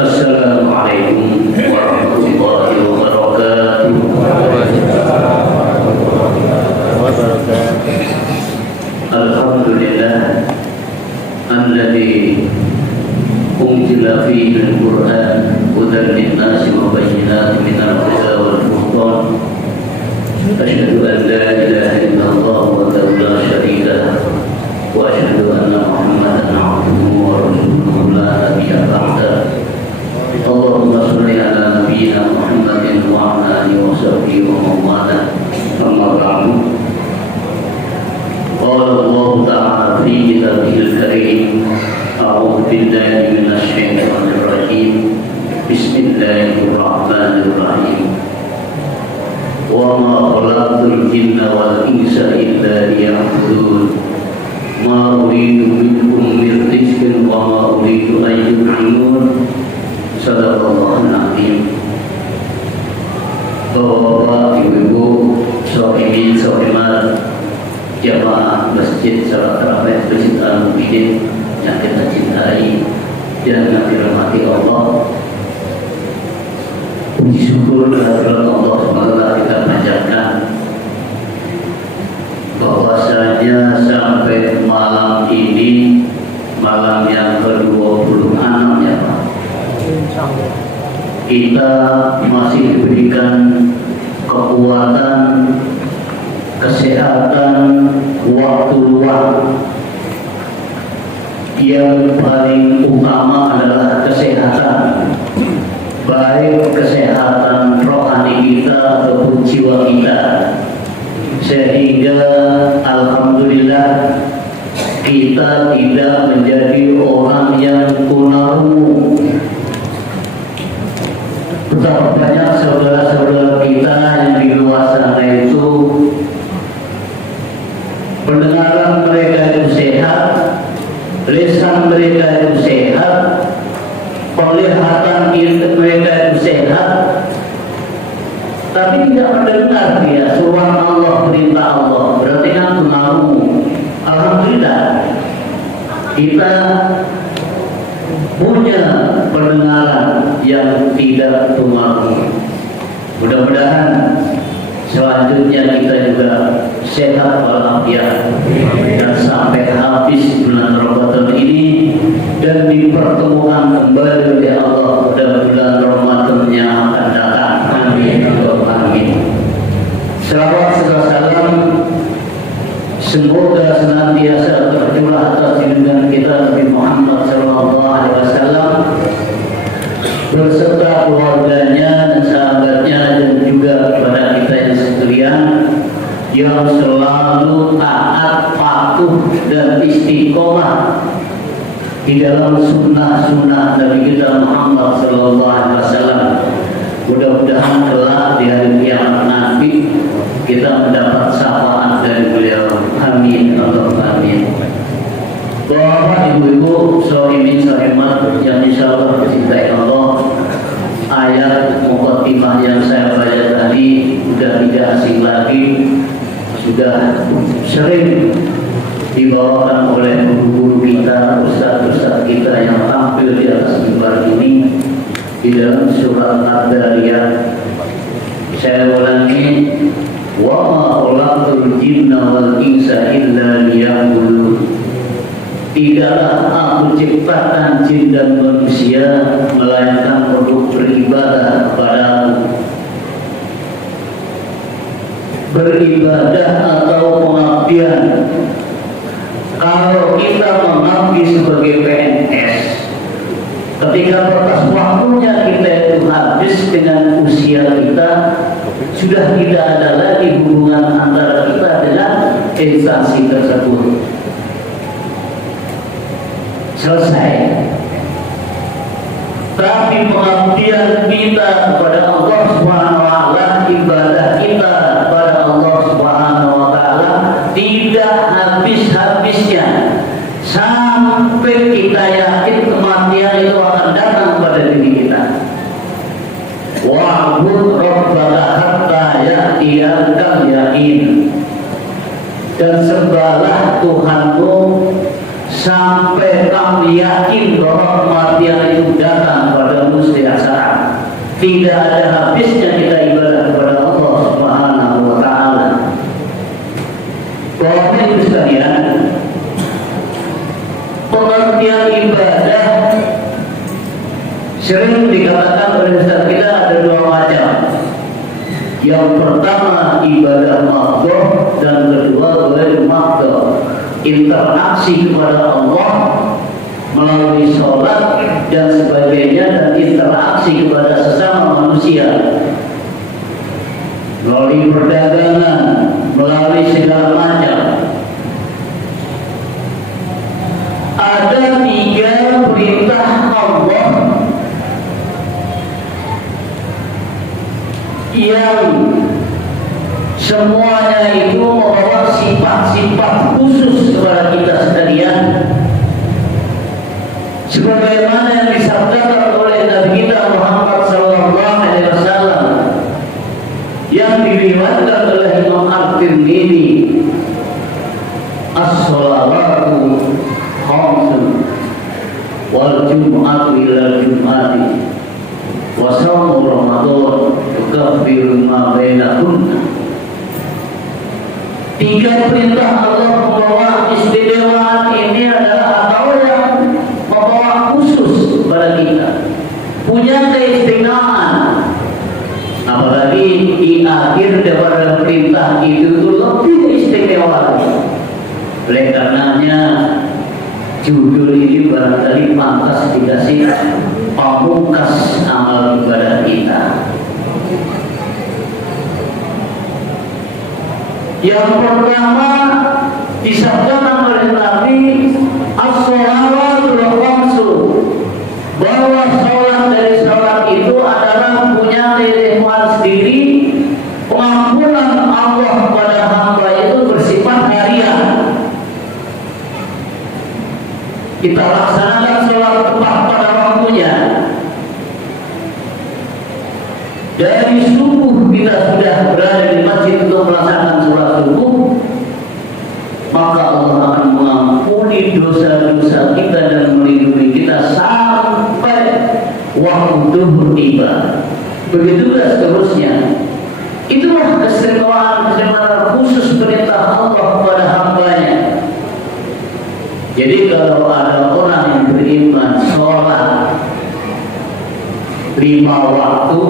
Assalamualaikum warahmatullahi wabarakatuh. Alhamdulillah alladzi unzila fihi al-Qur'an hudan lin-nasi wa bayyinatin minal huda wal furqan. Asyhadu an la ilaha illallah wahdahu la syarika lahu wa asyhadu anna Muhammadan 'abduhu wa rasuluhu la nabiyya ba'dahu. Allahumma shalli ala nabiyyina Muhammadin wa ala alihi wa sahbihi wa man walah. Amma ba'du. Qala Allah ta'ala fi kitabihil karim, a'udzu billahi minasy syaithanir rajim. Bismillahirrahmanirrahim. Wa ma khalaqtul jinna wal insa illa liya'budun. Ma uridu minhum min rizqin wa ma uridu an yut'imun. Sadaqallahul azim. Bapak-bapak, ibu-ibu, sholihin, sholimat, jamaah masjid salat tarawih Masjid Al-Mu'minin yang kita cintai dan yang dirahmati Allah. Puji syukur kehadirat Allah semoga kita panjatkan bahwasanya sampai malam ini, malam yang ke-26 ya Pak, kita masih diberikan kekuatan, kesehatan, waktu luang. Yang paling utama adalah kesehatan, baik kesehatan rohani kita ataupun jiwa kita, sehingga alhamdulillah kita tidak menjadi orang yang tunarungu. Betapa banyak saudara-saudara kita yang di luar sana itu pendengaran mereka itu sehat, lisan mereka itu sehat, penglihatan mereka itu sehat, tapi tidak mendengar dia suara Allah, perintah Allah, berarti kan tunarungu. Alhamdulillah kita punya pendengaran yang tidak tunarungu. Mudah-mudahan selanjutnya kita juga sehat walafiat dan sampai habis bulan Ramadan ini dan dipertemukan kembali oleh Allah pada bulan Ramadan yang akan datang. Amin. Amin. Salawat serta salam semoga senantiasa tercurah atas junjungan kita Nabi Muhammad SAW berserta keluarganya dan sahabatnya dan juga kepada kita yang sekalian yang selalu taat, patuh dan istiqomah di dalam sunnah-sunnah Nabi kita Muhammad SAW. Mudah-mudahan kelak di hari kiamat nanti kita mendapat syafaat dari beliau. Amin. Amin. Bapak, ibu-ibu, sholihin, sholimat yang insya Allah dicintai Allah, ayat muqaddimah yang saya baca tadi sudah tidak asing lagi, sudah sering dibawakan oleh guru-guru kita, ustaz-ustaz kita yang tampil di atas mimbar ini di dalam surat Ad-Dariyat. Saya ulangi, wa ma khalaqtul jinna wal insa illa liya'budun. Tidaklah aku ciptakan jin dan manusia melainkan untuk beribadah kepadamu. Beribadah atau pengabdian. Kalau kita mengabdi sebagai PNS, ketika batas waktunya kita itu habis dengan usia kita, sudah tidak ada lagi hubungan antara kita dengan instansi tersebut. Selesai. Tapi pengabdian kita kepada Allah Subhanahu wa taala, ibadah kita kepada Allah Subhanahu wa taala tidak habis-habisnya sampai kita yakin kematian itu akan datang pada diri kita. Wa'bud rabbaka hatta ya'tiyakal yaqin. Dan sembahlah Tuhanmu sampai kamu yakin bahwa kematian itu datang padamu tidak ada habisnya kita ibadah kepada Allah Subhanahu wa Ta'ala. Bapak Ibu sekalian, pengertian ibadah sering dikatakan oleh Ustaz kita ada dua macam. Yang pertama ibadah makhdhah dan kedua ghair makhdhah. Interaksi kepada Allah melalui sholat dan sebagainya, dan interaksi kepada sesama manusia melalui perdagangan, melalui segala macam. Ada 3 perintah Allah yang semuanya itu membawa sifat-sifat khusus kepada kita sekalian, sebagaimana yang disabdakan oleh Nabi kita Muhammad SAW yang diriwayatkan oleh Imam At-Tirmidzi, as-shalawatu khamsun wal jum'atu ila jum'ati wa shaumu ramadan yukaffiru ma bainahunna. 3 perintah Allah membawa istimewaan ini adalah atau yang membawa khusus pada kita, punya keistimewaan. Apalagi di akhir daripada perintah itu lebih istimewa. Oleh karenanya judul ini barangkali pantas dikasih pamungkas amal ibadah kita. Yang pertama disabdakan oleh Nabi, as-shalawatul khamsu, bahwa sholat dari sholat itu adalah punya keilmuan sendiri. Pengampunan Allah pada hamba itu bersifat harian. Kita laksanakan sholat tepat pada waktunya. Dari subuh kita sudah berada di masjid untuk melaksanakan sholat subuh, maka Allah akan mengampuni dosa-dosa kita dan melindungi kita sampai waktu zuhur tiba. Begitu seterusnya. Itulah keistimewaan khusus perintah Allah pada hambanya. Jadi kalau ada orang yang beriman sholat 5 waktu,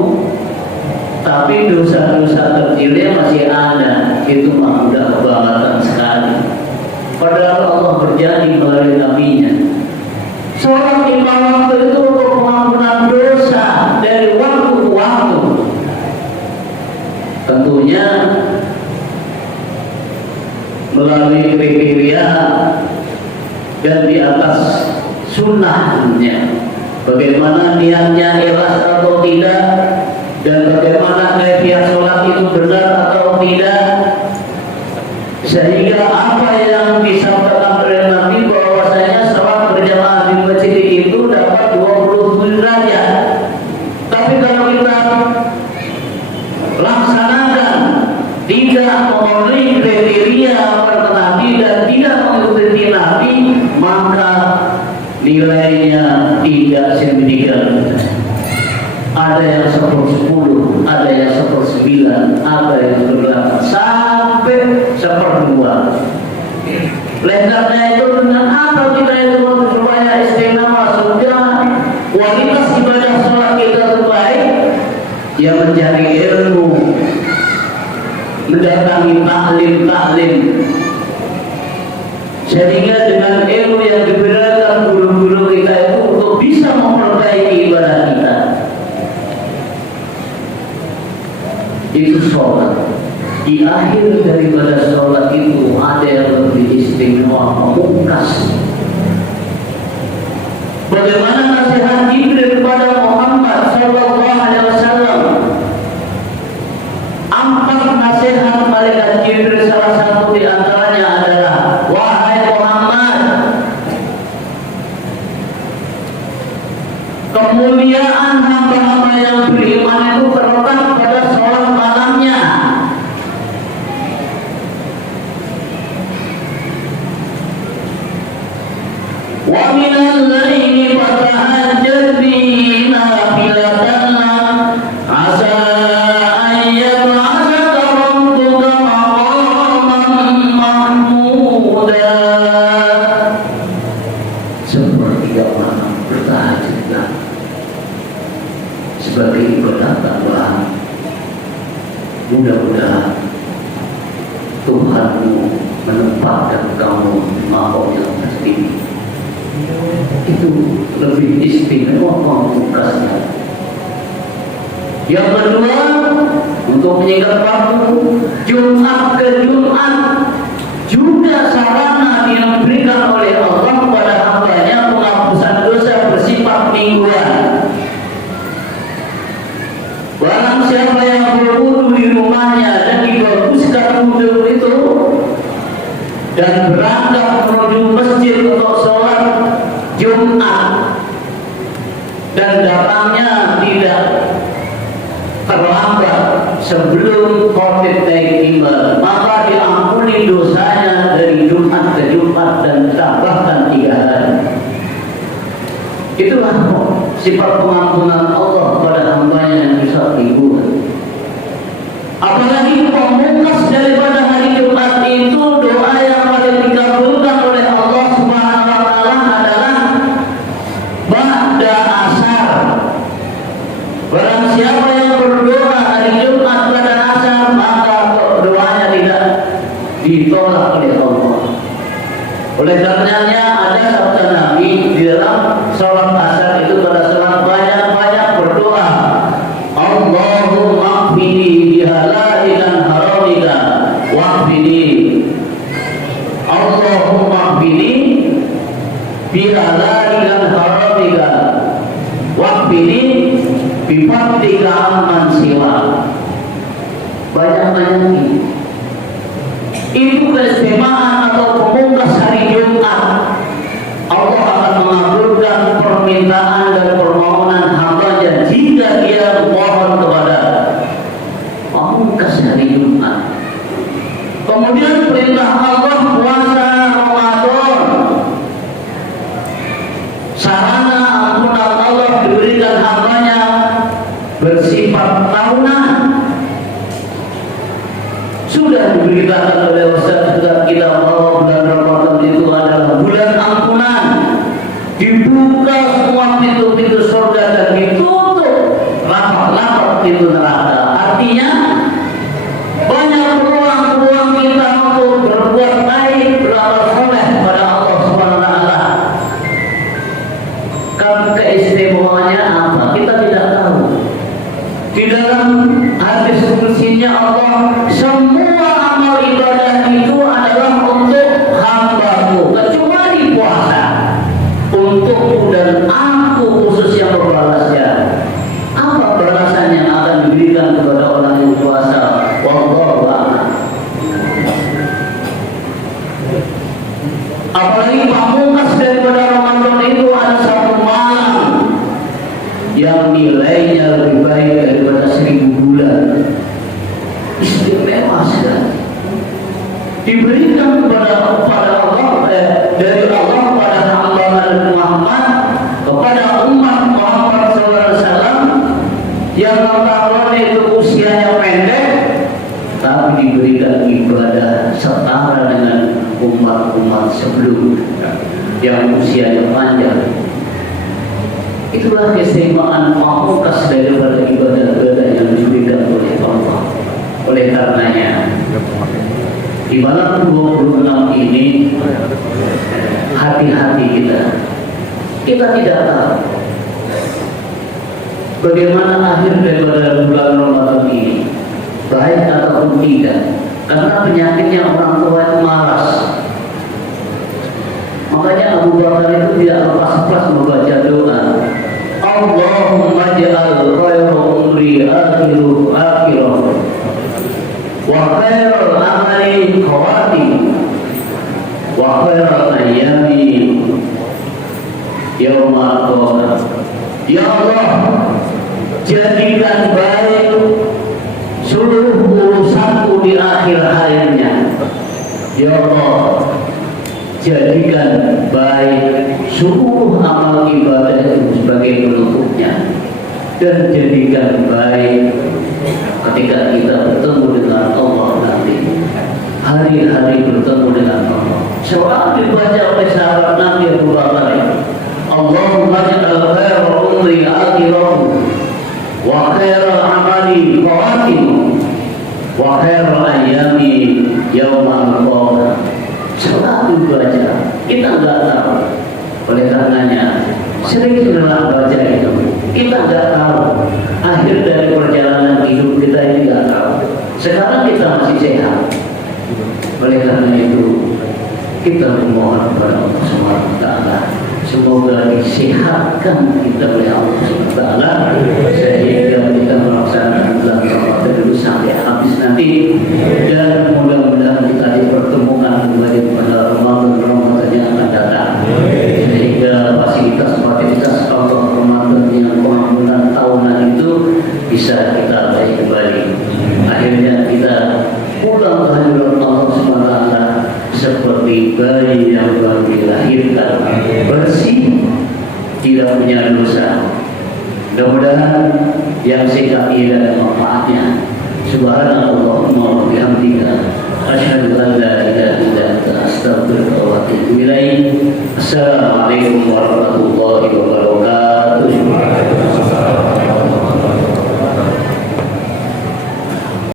tapi dosa-dosa kecilnya masih ada, itu mah udah kebanggaan sekali. Padahal Allah berjanji melalui Nabi-Nya, sholat 5 waktu itu untuk pengampunan dosa dari waktu ke waktu. Tentunya melalui kriteria dan di atas sunnahnya, bagaimana niatnya ikhlas atau tidak, dan bagaimana kaifiat sholat itu benar atau tidak, sehingga apa yang disampaikan oleh Nabi bahwasanya sholat berjamaah di masjid itu dapat 27 derajat. Tapi kalau kita laksanakan tidak memenuhi kriteria kata Nabi dan tidak mengikuti Nabi, maka nilainya tidak sedemikian. Ada yang 1/10, ada yang 1/9, ada yang 1/8, sampai 1/2. Oleh karena itu, dengan apa kita itu supaya istimewa surga, kualitas ibadah sholat kita terbaik, yang mencari ilmu, mendatangi taklim, sehingga dengan ilmu yang diberikan guru-guru kita itu untuk bisa memperbaiki ibadah kita. Itu sholat. Di akhir daripada sholat itu ada yang lebih istimewa, pamungkas. Bagaimana nasihat Jibril kepada Muhammad sallallahu alaihi wasallam? 4 nasihat malaikat Jibril, salah satu di antaranya adalah, wahai Muhammad, kemuliaan hamba-hamba yang beriman itu terletak pada sholat malamnya. Wa minal laili fatahajjad bihi nafilatan lak sepertiga malam bertahajudlah sebagai ibadah tambahan. Mudah-mudahan Tuhanmu menempatkan kamu di maqam yang tertinggi. Itu lebih istimewa pamungkasnya. Yang kedua, untuk menyingkat waktu, Jumat ke Jumat juga sarana yang diberikan oleh Allah kepada hambanya penghapusan dosa bersifat mingguan. Barang siapa yang berwudu di rumahnya dan dibaguskan wudu itu dan berangkat menuju masjid untuk sholat Jumat dan datangnya tidak terlambat sebelum COVID tiba, maka diampuni dosanya dari Jumat ke Jumat dan tambahkan 3 hari. Itulah sifat pengampunan Allah pada hambanya yang bisa ribuan. Apalagi pemungkas daripada hari Jumat itu, doa yang paling dikabulkan oleh Allah Subhanahu wa Ta'ala adalah ba'da asar. Barang siapa yang berdoa hari Jumat pada asar, maka doanya tidak ditolak oleh Allah. Oleh karenanya ada sabda Nabi di dalam salat asar itu, pada salat banyak-banyak berdoa, Allahumma qfini bihalalika haramika waqfini, Allahumma qfini bihalalika haramika waqfini bifadlika amman siwa. Banyak-banyak itu keistimewaan atau pemungkas hari Jumat. Allah akan mengabulkan permintaan dan permohonan hambanya jika dia mohon kepada pemungkas hari Jumat. Kemudian perintah Allah puasa Ramadan, sarana ampunan Allah diberikan hambanya bersifat tahunan. Sudah diberitakan oleh Ustaz kita bahwa bulan Ramadan itu adalah bulan ampunan. Dibuka semua pintu-pintu surga dan ditutup rapat-rapat pintu neraka. Artinya banyak peluang-peluang kita untuk berbuat baik, beramal soleh kepada Allah Subhanahu wa Ta'ala. Kan keistimewaannya apa? Kita tidak tahu. Di dalam hadis kursinya Allah, semua amal ibadah itu adalah untuk hambaku kecuali puasa, untukku dan aku khusus yang berbalasnya. Apa balasan yang akan diberikan kepada orang yang puasa? Wallahu a'lam. Apalagi pamungkas daripada Ramadan itu ada satu malam yang nilainya lebih baik daripada 1000 bulan. Istimewa sekali. Diberikan kepada Allah dari Allah kepada hamba Nabi Muhammad, kepada umat Muhammad SAW yang notabene itu usianya pendek, tapi diberikan ibadah setara dengan umat-umat sebelumnya yang usianya panjang. Itulah keistimewaan pamungkas daripada ibadah-ibadah yang diberikan oleh Allah. Oleh karenanya, di malam 26 ini hati-hati kita. Kita tidak tahu bagaimana akhir daripada bulan Ramadan ini, baik ataupun tidak. Karena penyakitnya orang tua itu malas. Makanya Abu Bakar itu tidak lepas-lepas membaca doa, Allahumma ja'al khairu umri akhiru wa khairul amali khawati wa khairul ayyami yaumul qiyamah. Ya Allah, jadikan baik seluruh urusanku di akhir harinya. Ya Allah, jadikan baik seluruh amal ibadah itu sebagai penutupnya, dan jadikan baik ketika kita bertemu dengan Allah nanti, hari-hari bertemu dengan Allah. Soal dibaca oleh sahabat Nabi Abu Bakar, nggak tahu. Oleh karenanya sering-seringlah baca itu. Kita nggak tahu akhir dari perjalanan hidup kita ini, nggak tahu. Sekarang kita masih sehat. Oleh karena itu kita memohon kepada Allah SWT, semoga disehatkan kita oleh Allah SWT sehingga kita melaksanakan bulan Ramadan dulu sampai habis nanti, dan mudah-mudahan kita dipertemukan kembali pada Ramadan yang akan datang, sehingga fasilitas Allah Ramadan yang pengampunan tahunan itu bisa kita baik kembali. Akhirnya kita pulang ke hadirat Allah SWT seperti bayi yang baru dilahirkan, bersih, tidak punya dosa. Mudah-mudahan yang sikap ini dan manfaatnya. Subhanallah wa bihamdika